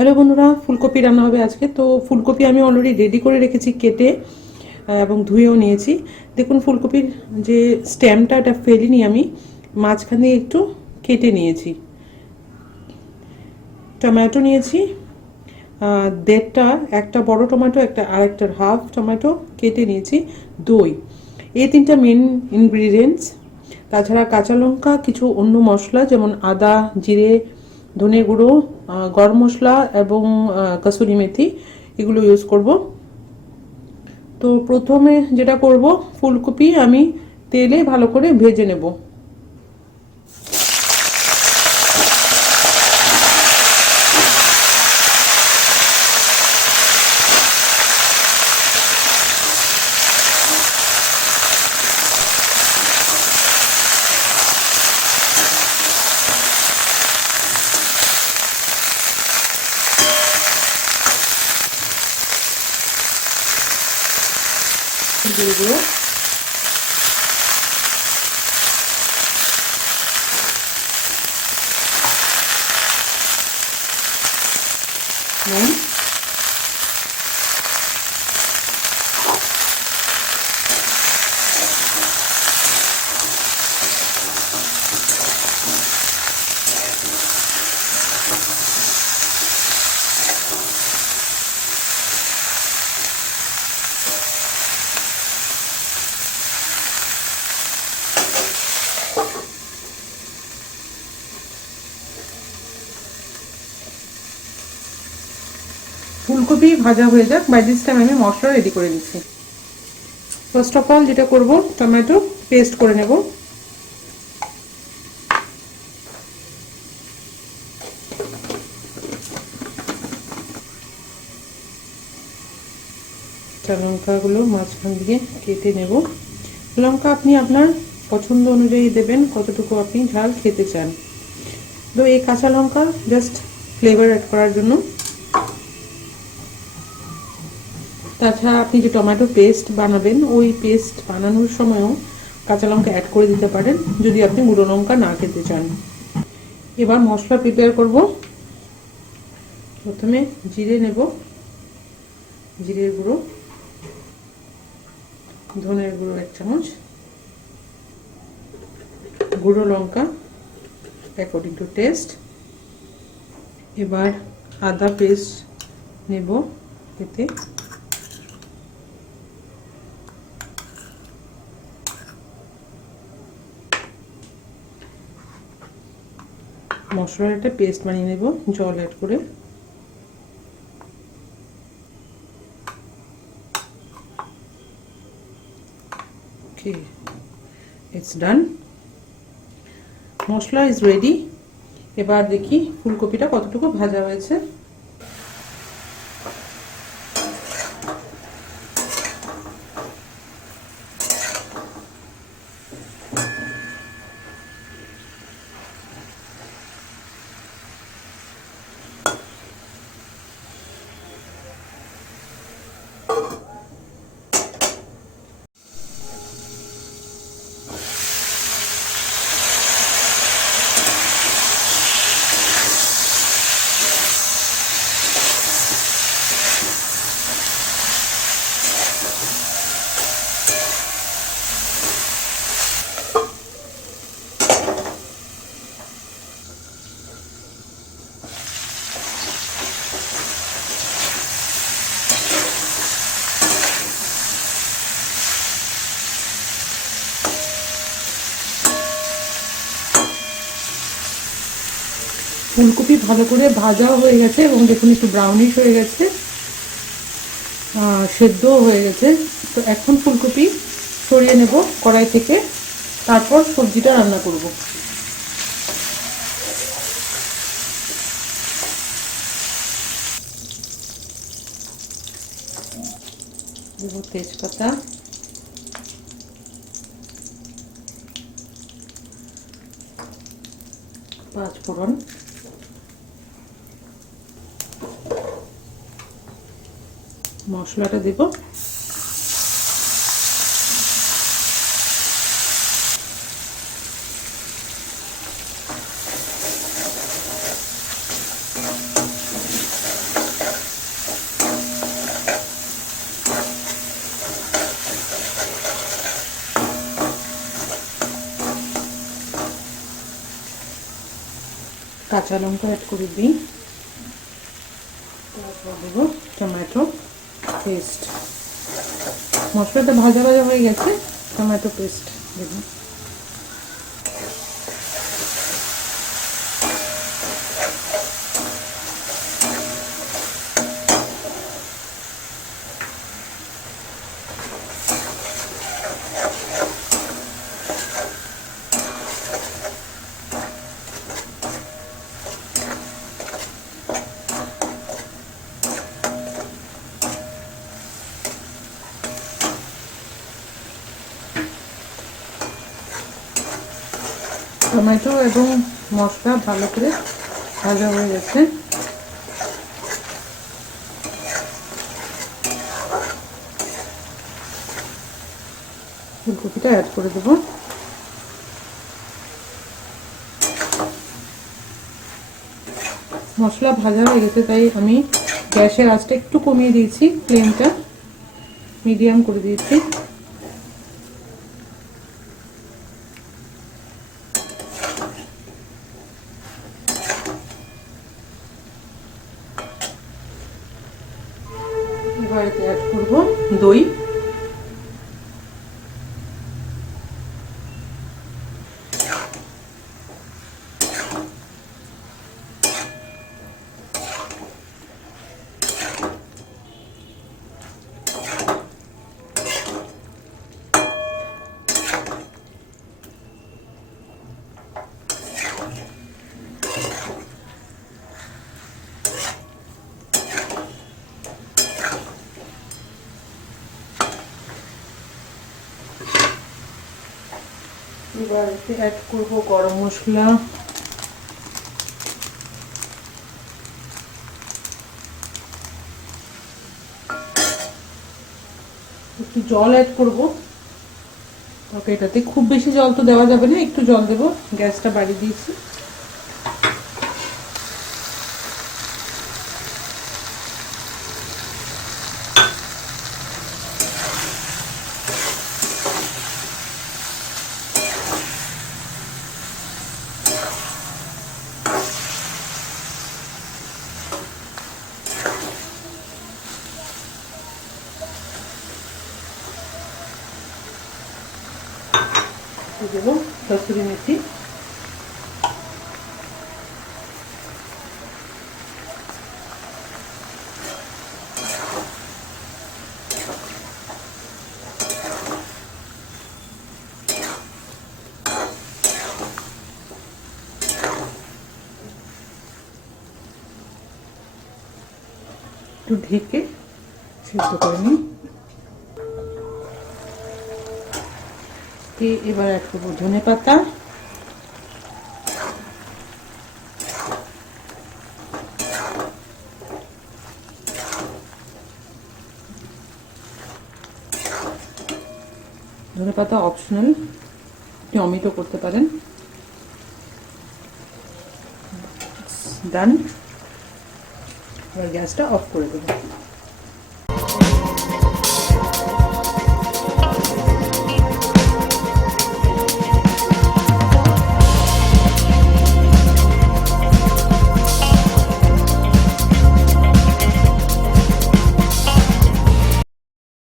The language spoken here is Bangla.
হ্যালো বন্ধুরা, ফুলকপি রান্না হবে আজকে। তো ফুলকপি আমি অলরেডি রেডি করে রেখেছি, কেটে এবং ধুয়েও নিয়েছি। দেখুন ফুলকপির যে স্টেমটা, এটা ফেলিনি, আমি মাঝখান দিয়ে একটু কেটে নিয়েছি। টমেটো নিয়েছি দেড়টা, একটা বড় টমেটো, আরেকটার হাফ টমেটো কেটে নিয়েছি। দই, এই তিনটা মেন ইনগ্রিডিয়েন্টস। তাছাড়া কাঁচা লঙ্কা, কিছু অন্য মশলা যেমন আদা, জিরে, ধনে গুঁড়ো, গরম মশলা এবং কাসুরি মেথি, এগুলো ইউজ করব। তো প্রথমে যেটা করব, ফুলকপি আমি তেলে ভালো করে ভেজে নেব। দিয়ে দেবো নুন, ফুলকপি ভাজা হয়ে যাক, বাই দিস টাইম আমি মশলা রেডি করে নিচ্ছি। ফার্স্ট অফ অল যেটা করব, টমেটো পেস্ট করে নেব। লঙ্কাগুলো মাঝখান দিয়ে কেটে নেব। লঙ্কা আপনি আপনার পছন্দ অনুযায়ী দেবেন, কতটুকু আপনি ঝাল খেতে চান। তো এই কাঁচা লঙ্কা জাস্ট ফ্লেভার অ্যাড করার জন্য। তাছাড়া আপনি যে টমেটো পেস্ট বানাবেন, ওই পেস্ট বানানোর সময়ও কাঁচা লঙ্কা অ্যাড করে দিতে পারেন যদি আপনি গুঁড়ো লঙ্কা না খেতে চান। এবার মশলা প্রিপেয়ার করব। প্রথমে জিরে নেব, জিরের গুঁড়ো, ধনের গুঁড়ো 1 চামচ, গুঁড়ো লঙ্কা অ্যাকর্ডিং টু টেস্ট। এবার আদা পেস্ট নেব, এতে মশলার একটা পেস্ট বানিয়ে নেব জল অ্যাড করে। Okay, it's done, masala is ready. এবার দেখি ফুলকপিটা কতটুকু ভাজা হয়েছে। ফুলকপি ভালো করে ভাজাও হয়ে গেছে এবং দেখুন একটু ব্রাউনিশ হয়ে গেছে, সেদ্ধও হয়ে গেছে। তো এখন ফুলকপি সরিয়ে নেব কড়াই থেকে, তারপর সবজিটা রান্না করব। দেব তেজপাতা, পাঁচফোড়ন, মশলাটা দেব। কাঁচা লঙ্কা অ্যাড করে দিই, তারপর দেবো টমেটো পেস্ট। মশলাটা ভাজা ভাজা হয়ে গেছে, টমেটো পেস্ট দেবো। টমেটো এবং মশলা ভালো করে ভাজা হয়ে গেছে। ফুলকপিটা অ্যাড করে দেবো। মশলা ভাজা হয়ে গেছে, তাই আমি গ্যাসের আঁচটা একটু কমিয়ে দিয়েছি, ফ্লেমটা মিডিয়াম করে দিয়েছি। এবার এতে অ্যাড করব দই। এবার এতে অ্যাড করব গরম মশলা, একটু জল অ্যাড করব। ওকে, এটাতে খুব বেশি জল তো দেওয়া যাবে না, একটু জল দেবো। গ্যাসটা বাড়িয়ে দিয়েছি। দেবো কাসুরি মেথি, একটু ঢেকে সিদ্ধ করে নিই। এবার অ্যাড করবো ধনে পাতা, ধনে পাতা অপশনাল, আপনি অমিত করতে পারেন। ডান। এবার গ্যাসটা অফ করে দেবো।